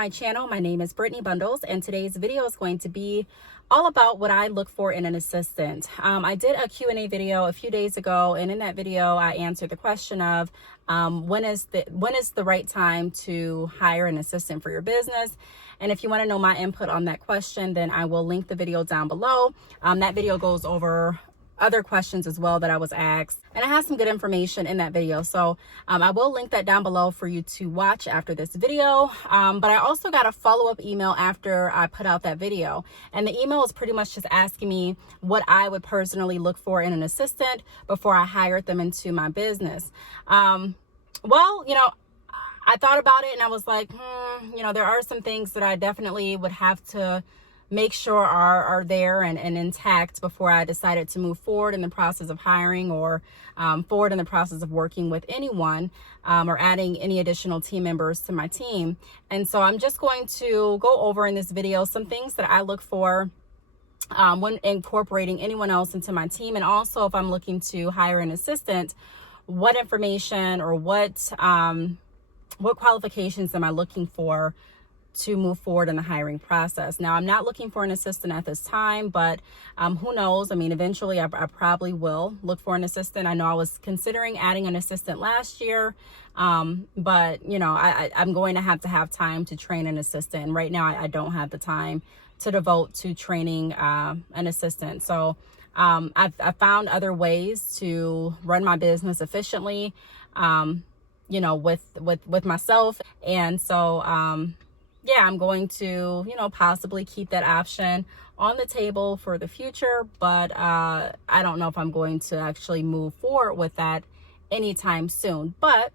my channel. My name is Brittney Bundles, and today's video is going to be all about what I look for in an assistant. I did a Q&A video a few days ago, and in that video I answered the question of when is the right time to hire an assistant for your business. And if you want to know my input on that question, then I will link the video down below. That video goes over other questions as well that I was asked, and I have some good information in that video, so I will link that down below for you to watch after this video. But I also got a follow-up email after I put out that video, and the email was pretty much just asking me what I would personally look for in an assistant before I hired them into my business. Well, you know, I thought about it and I was like, you know, there are some things that I definitely would have to make sure are there and intact before I decided to move forward in the process of hiring or forward in the process of working with anyone or adding any additional team members to my team. And so I'm just going to go over in this video some things that I look for when incorporating anyone else into my team. And also, if I'm looking to hire an assistant, what information or what qualifications am I looking for to move forward in the hiring process. Now, I'm not looking for an assistant at this time, but who knows? I mean, eventually I probably will look for an assistant. I know I was considering adding an assistant last year, but you know, I'm going to have time to train an assistant. And right now I don't have the time to devote to training an assistant. So I've found other ways to run my business efficiently, you know, with myself. And so, yeah, I'm going to, you know, possibly keep that option on the table for the future, but I don't know if I'm going to actually move forward with that anytime soon. But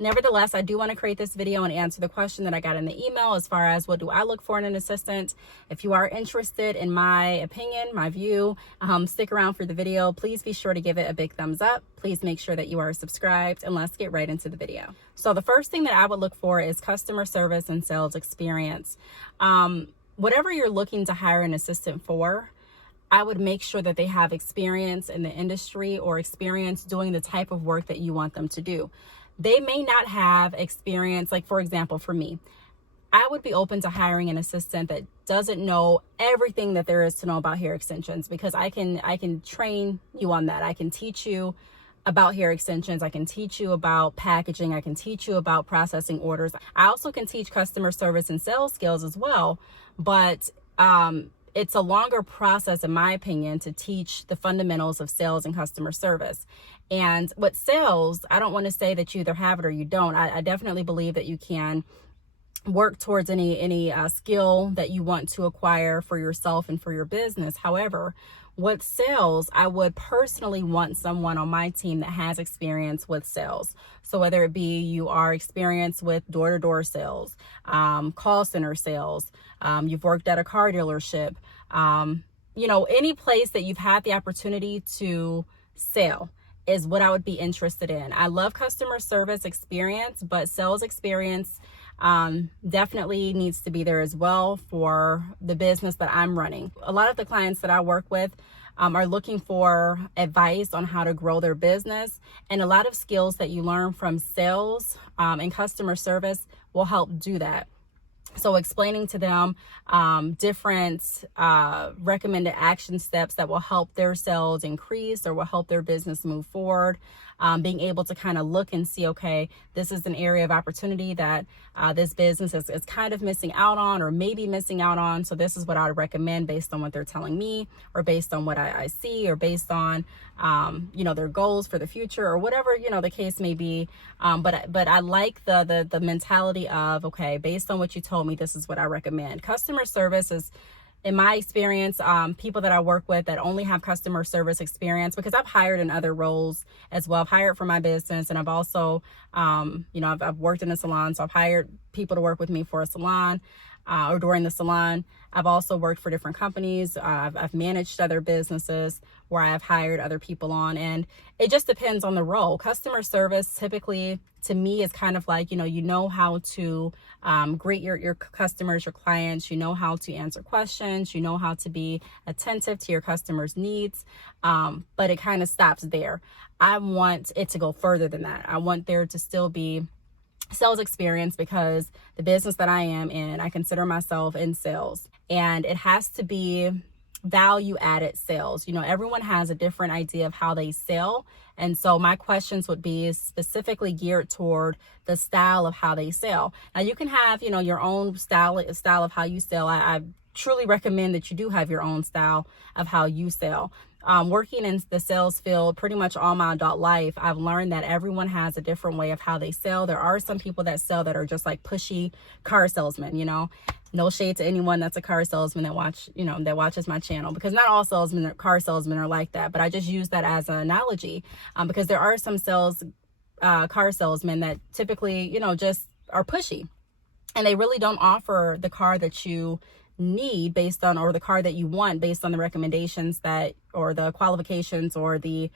nevertheless, I do want to create this video and answer the question that I got in the email as far as what do I look for in an assistant. If you are interested in my opinion, my view, stick around for the video. Please be sure to give it a big thumbs up. Please make sure that you are subscribed, and let's get right into the video. So the first thing that I would look for is customer service and sales experience. Whatever you're looking to hire an assistant for, I would make sure that they have experience in the industry or experience doing the type of work that you want them to do. They may not have experience, like for example, for me, I would be open to hiring an assistant that doesn't know everything that there is to know about hair extensions, because I can train you on that. I can teach you about hair extensions. I can teach you about packaging. I can teach you about processing orders. I also can teach customer service and sales skills as well, but it's a longer process, in my opinion, to teach the fundamentals of sales and customer service. And with sales, I don't want to say that you either have it or you don't. I definitely believe that you can work towards any skill that you want to acquire for yourself and for your business. However, with sales, I would personally want someone on my team that has experience with sales. So whether it be you are experienced with door-to-door sales, call center sales, you've worked at a car dealership, you know, any place that you've had the opportunity to sell is what I would be interested in. I love customer service experience, but sales experience definitely needs to be there as well for the business that I'm running. A lot of the clients that I work with are looking for advice on how to grow their business, and a lot of skills that you learn from sales and customer service will help do that. So explaining to them different recommended action steps that will help their sales increase or will help their business move forward. Being able to kind of look and see, okay, this is an area of opportunity that this business is kind of missing out on or maybe missing out on. So this is what I would recommend based on what they're telling me, or based on what I see, or based on, you know, their goals for the future, or whatever, you know, the case may be. But I like the mentality of, okay, based on what you told me, this is what I recommend. Customer service is, in my experience, people that I work with that only have customer service experience, because I've hired in other roles as well. I've hired for my business, and I've also, you know, I've worked in a salon, so I've hired people to work with me for a salon or during the salon. I've also worked for different companies. I've managed other businesses where I have hired other people on, and it just depends on the role. Customer service typically, to me, is kind of like, you know how to greet your customers, your clients, you know how to answer questions, you know how to be attentive to your customers' needs, but it kind of stops there. I want it to go further than that. I want there to still be sales experience because the business that I am in, I consider myself in sales, and it has to be value added sales. You know, everyone has a different idea of how they sell. And so my questions would be specifically geared toward the style of how they sell. Now you can have, you know, your own style of how you sell. I truly recommend that you do have your own style of how you sell. Working in the sales field pretty much all my adult life, I've learned that everyone has a different way of how they sell. There are some people that sell that are just like pushy car salesmen, you know. No shade to anyone that's a car salesman that watches my channel, because not all car salesmen are like that. But I just use that as an analogy because there are some car salesmen that typically, you know, just are pushy, and they really don't offer the car that you need based on, or the car that you want based on the recommendations that, or the qualifications, or the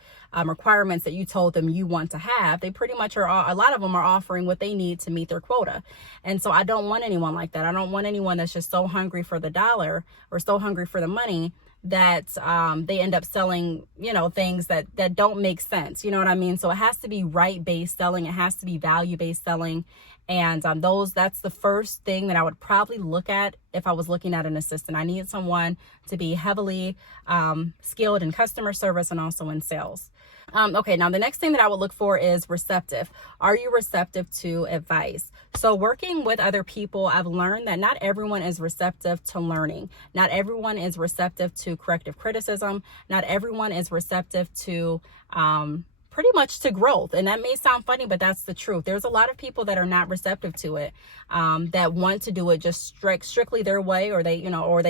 requirements that you told them you want to have. They pretty much are, a lot of them are offering what they need to meet their quota. And so I don't want anyone like that. I don't want anyone that's just so hungry for the dollar or so hungry for the money that they end up selling, you know, things that don't make sense. You know what I mean? So it has to be right-based selling. It has to be value-based selling. And that's the first thing that I would probably look at if I was looking at an assistant. I need someone to be heavily skilled in customer service and also in sales. Okay, now the next thing that I would look for is receptive. Are you receptive to advice? So working with other people, I've learned that not everyone is receptive to learning. Not everyone is receptive to corrective criticism. Not everyone is receptive to pretty much to growth. And that may sound funny, but that's the truth. There's a lot of people that are not receptive to it, that want to do it just strictly their way, or they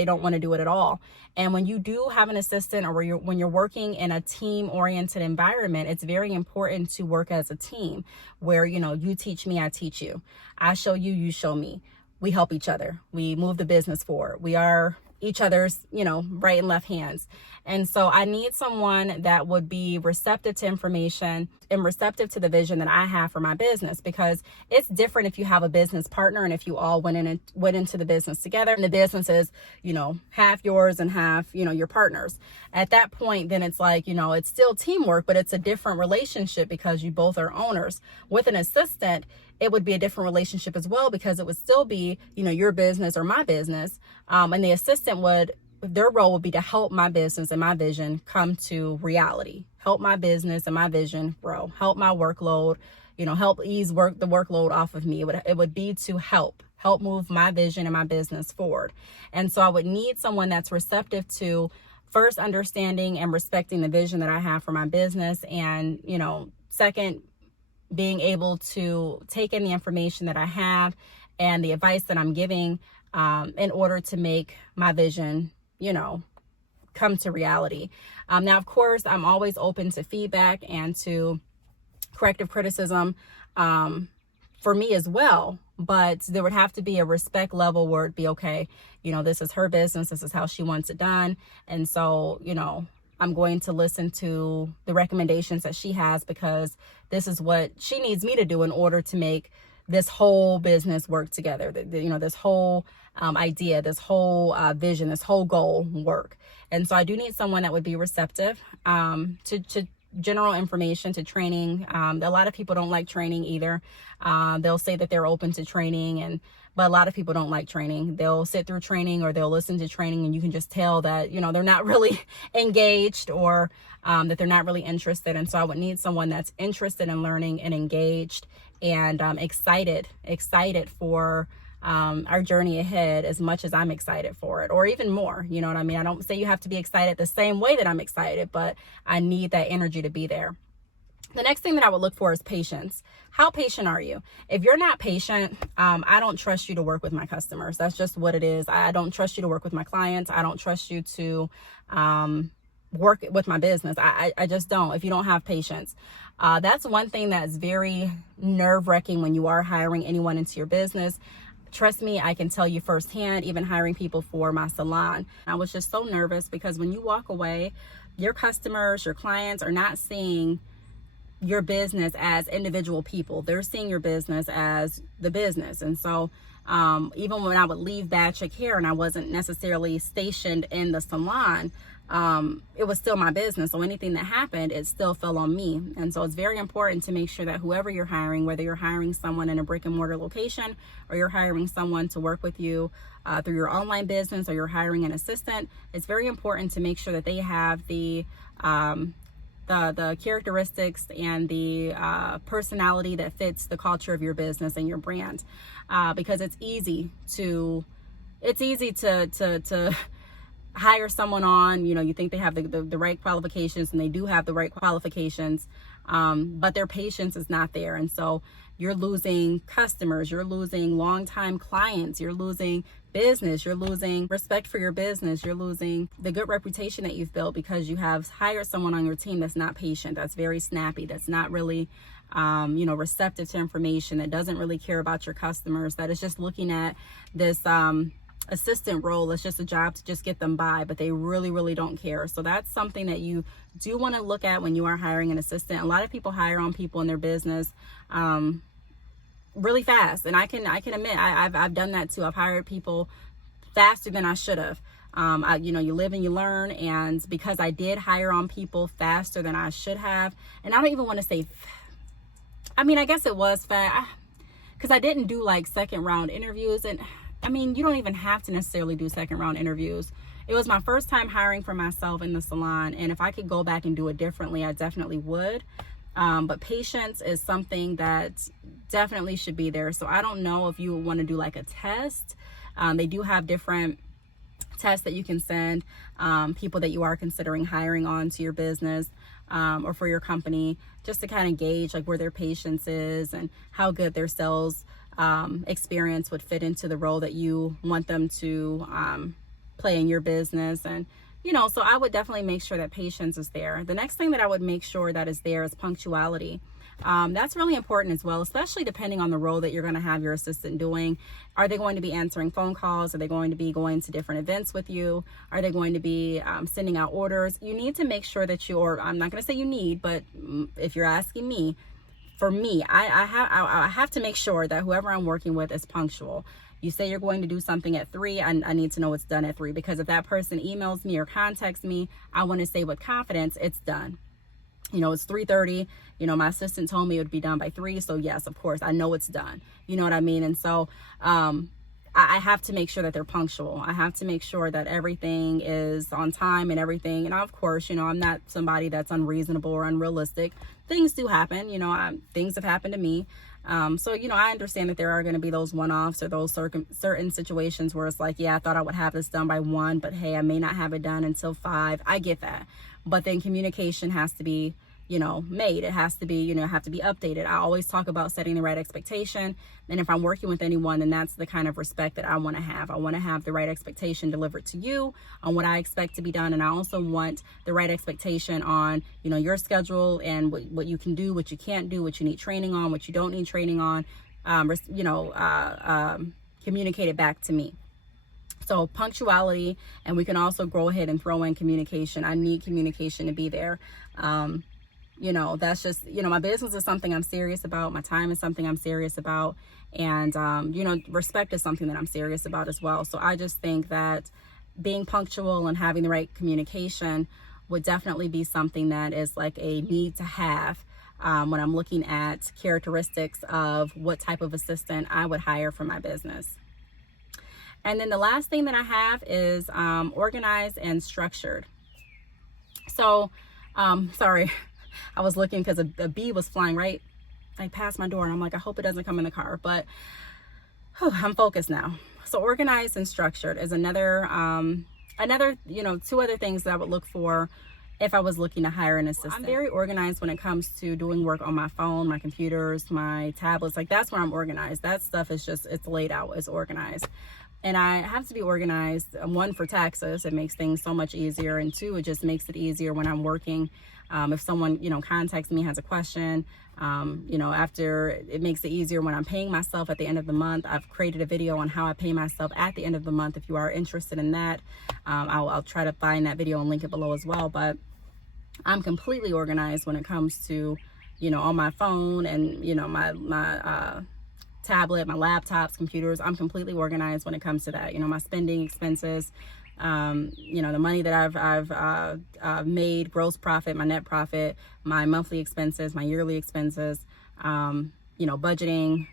don't want to do it at all. And when you do have an assistant, or when you're working in a team-oriented environment, it's very important to work as a team where, you know, you teach me, I teach you. I show you, you show me. We help each other. We move the business forward. We are each other's, you know, right and left hands. And so I need someone that would be receptive to information and receptive to the vision that I have for my business, because it's different if you have a business partner and if you all went into the business together, and the business is, you know, half yours and half, you know, your partner's. At that point, then it's like, you know, it's still teamwork, but it's a different relationship because you both are owners. With an assistant, it would be a different relationship as well, because it would still be, you know, your business or my business. And the assistant their role would be to help my business and my vision come to reality, help my business and my vision grow, help my workload, you know, help ease the workload off of me. It would be to help move my vision and my business forward. And so I would need someone that's receptive to first understanding and respecting the vision that I have for my business. And, you know, second, being able to take in the information that I have and the advice that I'm giving in order to make my vision, you know, come to reality. Now, of course, I'm always open to feedback and to corrective criticism for me as well. But there would have to be a respect level where it'd be, okay, you know, this is her business. This is how she wants it done. And so, you know, I'm going to listen to the recommendations that she has, because this is what she needs me to do in order to make this whole business work together. You know, this whole idea, this whole vision, this whole goal work. And so I do need someone that would be receptive to general information, to training. A lot of people don't like training either. They'll say that they're open to training, but a lot of people don't like training. They'll sit through training or they'll listen to training, and you can just tell that, you know, they're not really engaged, or that they're not really interested. And so I would need someone that's interested in learning and engaged and excited for our journey ahead as much as I'm excited for it, or even more. You know what I mean? I don't say you have to be excited the same way that I'm excited, but I need that energy to be there. The next thing that I would look for is patience. How patient are you? If you're not patient, I don't trust you to work with my customers. That's just what it is. I don't trust you to work with my clients. I don't trust you to work with my business. I just don't, if you don't have patience. That's one thing that's very nerve-wracking when you are hiring anyone into your business. Trust me, I can tell you firsthand, even hiring people for my salon. I was just so nervous because when you walk away, your customers, your clients are not seeing your business as individual people. They're seeing your business as the business. And so Even when I would leave bad chick hair and I wasn't necessarily stationed in the salon, it was still my business. So anything that happened, it still fell on me. And so it's very important to make sure that whoever you're hiring, whether you're hiring someone in a brick and mortar location or you're hiring someone to work with you through your online business, or you're hiring an assistant, it's very important to make sure that they have the characteristics and the personality that fits the culture of your business and your brand, because it's easy to hire someone on, you think they have the right qualifications, and they do have the right qualifications, but their patience is not there. And so you're losing customers, you're losing longtime clients, you're losing business, you're losing respect for your business, you're losing the good reputation that you've built because you have hired someone on your team that's not patient, that's very snappy, that's not really receptive to information, that doesn't really care about your customers, that is just looking at this assistant role. It's just a job to just get them by, but they really don't care. So that's something that you do want to look at when you are hiring an assistant. A lot of people hire on people in their business really fast, and I can admit I've done that too. I've hired people faster than I should have. You live and you learn, and because I did hire on people faster than I should have, and I don't even want to say, I guess it was fast, because I didn't do like second round interviews. And you don't even have to necessarily do second round interviews. It was my first time hiring for myself in the salon, and if I could go back and do it differently, I definitely would. But patience is something that definitely should be there. So I don't know if you want to do like a test. They do have different tests that you can send people that you are considering hiring on to your business or for your company, just to kind of gauge like where their patience is and how good their sales experience would fit into the role that you want them to play in your business. And so I would definitely make sure that patience is there. The next thing that I would make sure that is there is punctuality. That's really important as well, especially depending on the role that you're going to have your assistant doing. Are they going to be answering phone calls? Are they going to be going to different events with you? Are they going to be sending out orders? You need to make sure that I'm not going to say you need, but if you're asking me, for me, I have to make sure that whoever I'm working with is punctual. You say you're going to do something at 3, I need to know it's done at 3, because if that person emails me or contacts me, I want to say with confidence it's done. It's 3:30. My assistant told me it would be done by 3, so yes, of course, I know it's done. You know what I mean? And so I have to make sure that they're punctual. I have to make sure that everything is on time and everything. And of course, I'm not somebody that's unreasonable or unrealistic. Things do happen. Things have happened to me. So I understand that there are going to be those one-offs or those certain situations where it's like, yeah, I thought I would have this done by 1, but hey, I may not have it done until 5. I get that. But then communication has to be made. It has to be, have to be updated. I always talk about setting the right expectation. And if I'm working with anyone, then that's the kind of respect that I want to have. I want to have the right expectation delivered to you on what I expect to be done. And I also want the right expectation on, your schedule and what you can do, what you can't do, what you need training on, what you don't need training on, communicate it back to me. So punctuality, and we can also go ahead and throw in communication. I need communication to be there. That's just, my business is something I'm serious about. My time is something I'm serious about. And, respect is something that I'm serious about as well. So I just think that being punctual and having the right communication would definitely be something that is like a need to have when I'm looking at characteristics of what type of assistant I would hire for my business. And then the last thing that I have is organized and structured. So, sorry, I was looking because a bee was flying right past my door, and I'm like, I hope it doesn't come in the car, but I'm focused now. So organized and structured is another, 2 other things that I would look for if I was looking to hire an assistant. I'm very organized when it comes to doing work on my phone, my computers, my tablets. Like, that's where I'm organized. That stuff is just, it's laid out, it's organized. And I have to be organized, 1, for taxes. It makes things so much easier. And 2, it just makes it easier when I'm working. If someone, contacts me, has a question, after, it makes it easier when I'm paying myself at the end of the month. I've created a video on how I pay myself at the end of the month. If you are interested in that, I'll try to find that video and link it below as well. But I'm completely organized when it comes to, on my phone and, my tablet, my laptops, computers. I'm completely organized when it comes to that. You know, my spending expenses, you know, the money that I've made, gross profit, my net profit, my monthly expenses, my yearly expenses, you know, budgeting,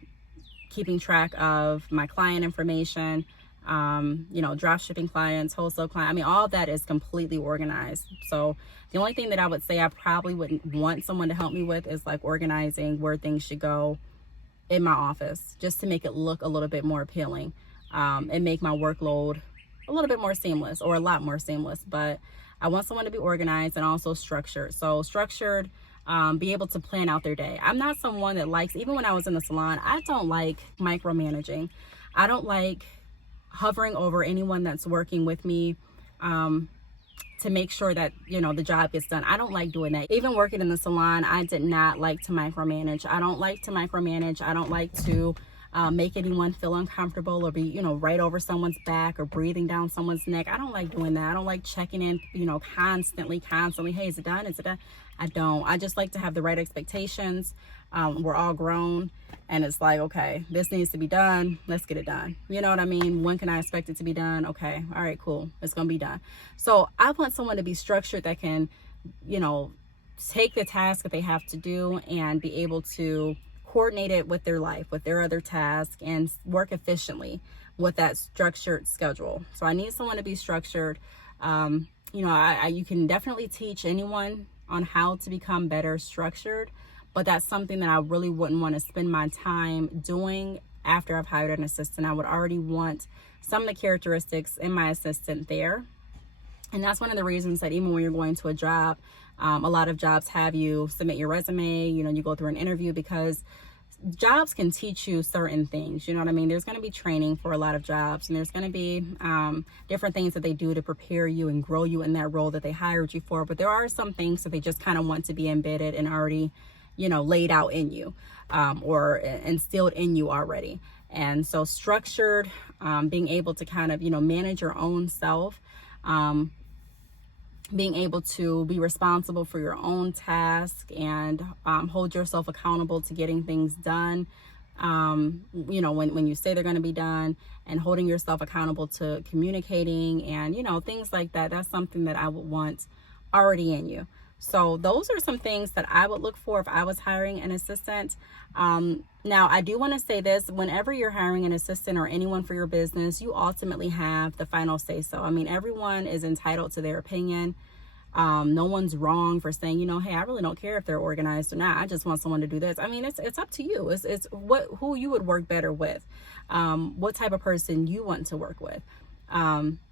keeping track of my client information, you know, drop shipping clients, wholesale clients. I mean, all that is completely organized. So the only thing that I would say I probably wouldn't want someone to help me with is like organizing where things should go in my office, just to make it look a little bit more appealing, and make my workload a little bit more seamless, or a lot more seamless. But I want someone to be organized and also structured. So structured, be able to plan out their day. I'm not someone that likes, even when I was in the salon, I don't like micromanaging. I don't like hovering over anyone that's working with me, to make sure that, you know, the job gets done. I don't like doing that. Even working in the salon, I did not like to micromanage. I don't like to micromanage. I don't like to make anyone feel uncomfortable, or be, you know, right over someone's back, or breathing down someone's neck. I don't like doing that. I don't like checking in, you know, constantly. Hey, is it done? Is it done? I don't. I just like to have the right expectations. We're all grown, and it's like, okay, this needs to be done. Let's get it done. You know what I mean? When can I expect it to be done? Okay. All right, cool. It's going to be done. So I want someone to be structured that can, you know, take the task that they have to do and be able to coordinate it with their life, with their other tasks, and work efficiently with that structured schedule. So I need someone to be structured. You know, you can definitely teach anyone on how to become better structured, but that's something that I really wouldn't want to spend my time doing after I've hired an assistant. I would already want some of the characteristics in my assistant there. And that's one of the reasons that even when you're going to a job, a lot of jobs have you submit your resume, you know, you go through an interview, because jobs can teach you certain things. You know what I mean? There's going to be training for a lot of jobs, and there's going to be different things that they do to prepare you and grow you in that role that they hired you for. But there are some things that they just kind of want to be embedded and already, you know, laid out in you, or instilled in you already. And so structured, being able to kind of, you know, manage your own self, being able to be responsible for your own task, and hold yourself accountable to getting things done, you know, when you say they're going to be done, and holding yourself accountable to communicating, and, you know, things like that. That's something that I would want already in you. So those are some things that I would look for if I was hiring an assistant. Now, I do want to say this: whenever you're hiring an assistant or anyone for your business, you ultimately have the final say so. I mean, everyone is entitled to their opinion. No one's wrong for saying, you know, hey, I really don't care if they're organized or not. I just want someone to do this. I mean, it's up to you. It's who you would work better with, what type of person you want to work with.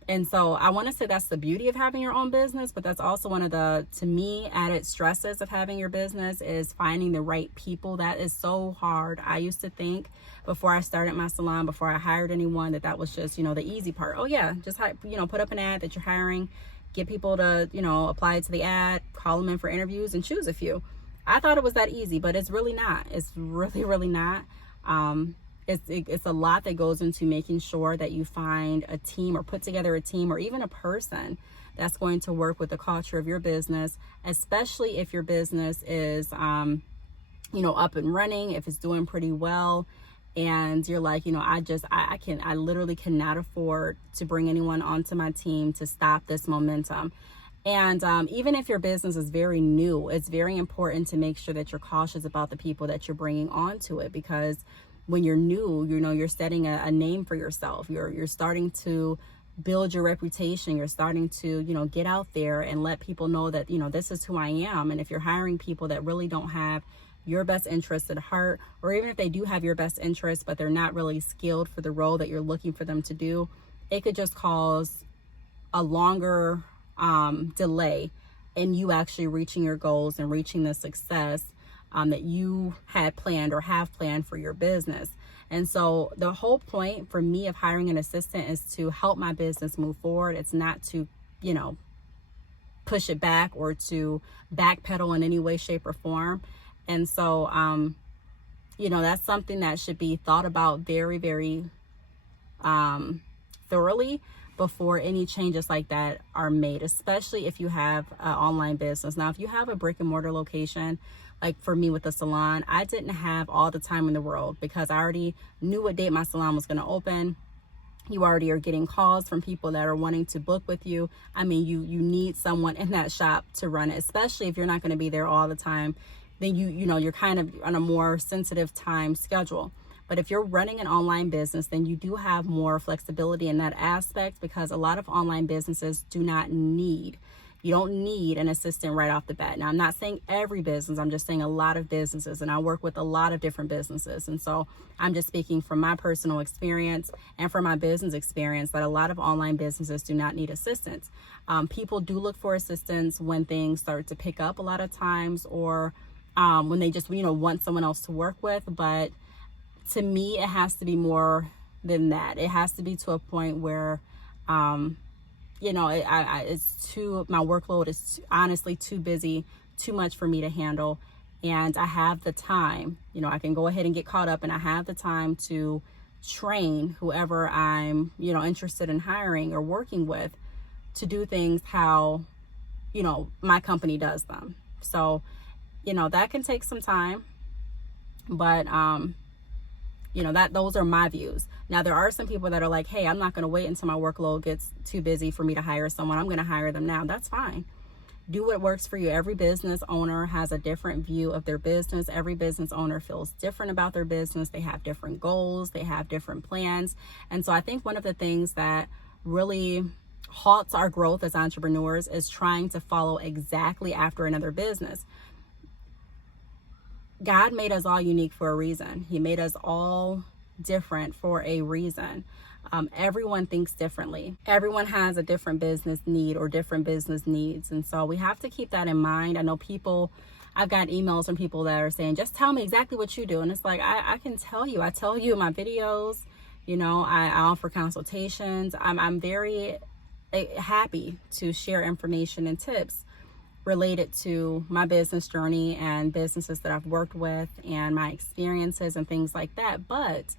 And so I want to say that's the beauty of having your own business, but that's also one of the, to me, added stresses of having your business, is finding the right people. That is so hard. I used to think before I started my salon, before I hired anyone, that was just, you know, the easy part. Oh yeah, just, you know, put up an ad that you're hiring, get people to, you know, apply to the ad, call them in for interviews, and choose a few. I thought it was that easy, but it's really not. It's really, really not. It's a lot that goes into making sure that you find a team, or put together a team, or even a person that's going to work with the culture of your business, especially if your business is, you know, up and running, if it's doing pretty well, and you're like, you know, I literally cannot afford to bring anyone onto my team to stop this momentum. And even if your business is very new, it's very important to make sure that you're cautious about the people that you're bringing onto it, because when you're new, you know, you're setting a name for yourself. You're starting to build your reputation. You're starting to, you know, get out there and let people know that, you know, this is who I am. And if you're hiring people that really don't have your best interest at heart, or even if they do have your best interest, but they're not really skilled for the role that you're looking for them to do, it could just cause a longer delay in you actually reaching your goals and reaching the success that you had planned or have planned for your business. And so the whole point for me of hiring an assistant is to help my business move forward. It's not to, you know, push it back or to backpedal in any way, shape, or form. And so, you know, that's something that should be thought about very, very thoroughly before any changes like that are made, especially if you have an online business. Now, if you have a brick and mortar location, like for me with the salon, I didn't have all the time in the world because I already knew what date my salon was going to open. You already are getting calls from people that are wanting to book with you. I mean, you need someone in that shop to run it, especially if you're not going to be there all the time. Then you're kind of on a more sensitive time schedule. But if you're running an online business, then you do have more flexibility in that aspect, because a lot of online businesses you don't need an assistant right off the bat. Now, I'm not saying every business, I'm just saying a lot of businesses, and I work with a lot of different businesses. And so I'm just speaking from my personal experience and from my business experience that a lot of online businesses do not need assistants. People do look for assistants when things start to pick up a lot of times, or when they just, want someone else to work with. But to me, it has to be more than that. It has to be to a point where, my workload is honestly too busy, too much for me to handle. And I have the time, I can go ahead and get caught up, and I have the time to train whoever I'm, interested in hiring or working with to do things how, my company does them. So, that can take some time, but, those are my views. Now, there are some people that are like, hey, I'm not going to wait until my workload gets too busy for me to hire someone. I'm going to hire them now. That's fine. Do what works for you. Every business owner has a different view of their business. Every business owner feels different about their business. They have different goals. They have different plans. And so I think one of the things that really halts our growth as entrepreneurs is trying to follow exactly after another business. God made us all unique for a reason. He made us all different for a reason. Everyone thinks differently. Everyone has a different business need or different business needs. And so we have to keep that in mind. I know I've got emails from people that are saying, just tell me exactly what you do. And it's like, I can tell you. I tell you in my videos, I offer consultations. I'm very happy to share information and tips related to my business journey and businesses that I've worked with and my experiences and things like that. But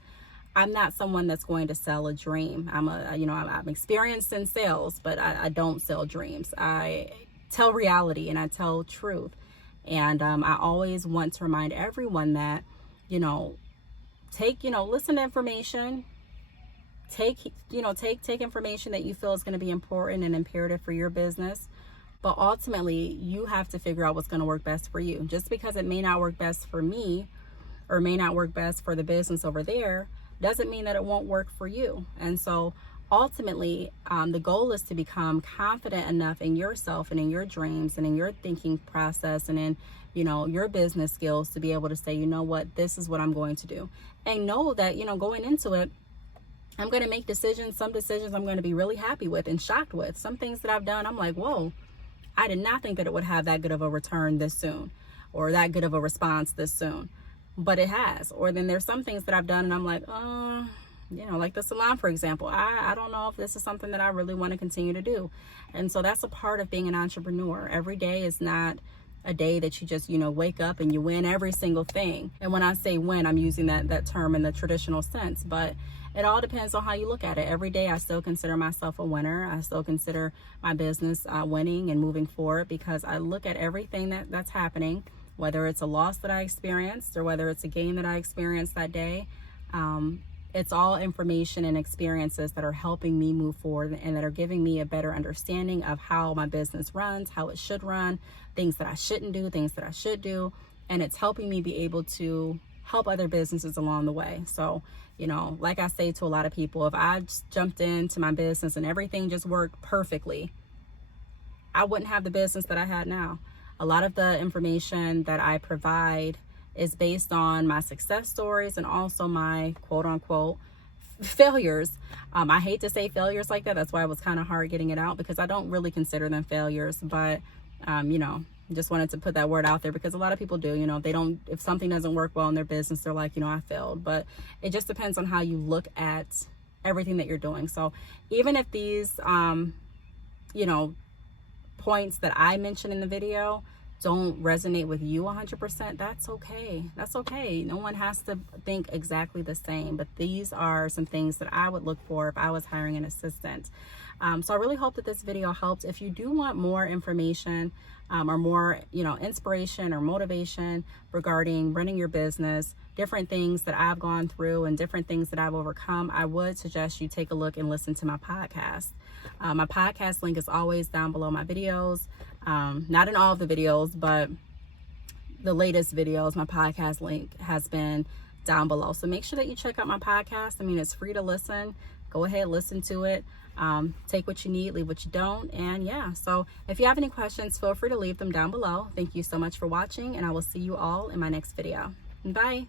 I'm not someone that's going to sell a dream. I'm experienced in sales, but I don't sell dreams. I tell reality and I tell truth. And I always want to remind everyone that, listen to information. Take information that you feel is going to be important and imperative for your business. But ultimately, you have to figure out what's going to work best for you. Just because it may not work best for me or may not work best for the business over there doesn't mean that it won't work for you. And so ultimately, the goal is to become confident enough in yourself and in your dreams and in your thinking process and in, your business skills to be able to say, this is what I'm going to do. And know that, going into it, I'm going to make decisions. Some decisions I'm going to be really happy with and shocked with. Some things that I've done, I'm like, whoa. I did not think that it would have that good of a return this soon or that good of a response this soon, but it has. Or then there's some things that I've done and I'm like, like the salon, for example. I don't know if this is something that I really want to continue to do. And so that's a part of being an entrepreneur. Every day is not a day that you just, wake up and you win every single thing. And when I say win, I'm using that term in the traditional sense, but it all depends on how you look at it. Every day I still consider myself a winner. I still consider my business winning and moving forward, because I look at everything that's happening, whether it's a loss that I experienced or whether it's a gain that I experienced that day. It's all information and experiences that are helping me move forward and that are giving me a better understanding of how my business runs, how it should run, things that I shouldn't do, things that I should do. And it's helping me be able to help other businesses along the way. So, like I say to a lot of people, if I just jumped into my business and everything just worked perfectly, I wouldn't have the business that I had now. A lot of the information that I provide is based on my success stories and also my quote unquote failures. I hate to say failures like that. That's why it was kind of hard getting it out, because I don't really consider them failures, but just wanted to put that word out there, because a lot of people do, if something doesn't work well in their business, they're like, I failed. But it just depends on how you look at everything that you're doing. So even if these, points that I mentioned in the video don't resonate with you 100%, that's okay. That's okay. No one has to think exactly the same, but these are some things that I would look for if I was hiring an assistant. So I really hope that this video helped. If you do want more information or more, inspiration or motivation regarding running your business, different things that I've gone through and different things that I've overcome, I would suggest you take a look and listen to my podcast. My podcast link is always down below my videos. Not in all of the videos, but the latest videos, my podcast link has been down below. So make sure that you check out my podcast. I mean, it's free to listen. Go ahead, listen to it. Take what you need, leave what you don't. And yeah, so if you have any questions, feel free to leave them down below. Thank you so much for watching, and I will see you all in my next video. Bye.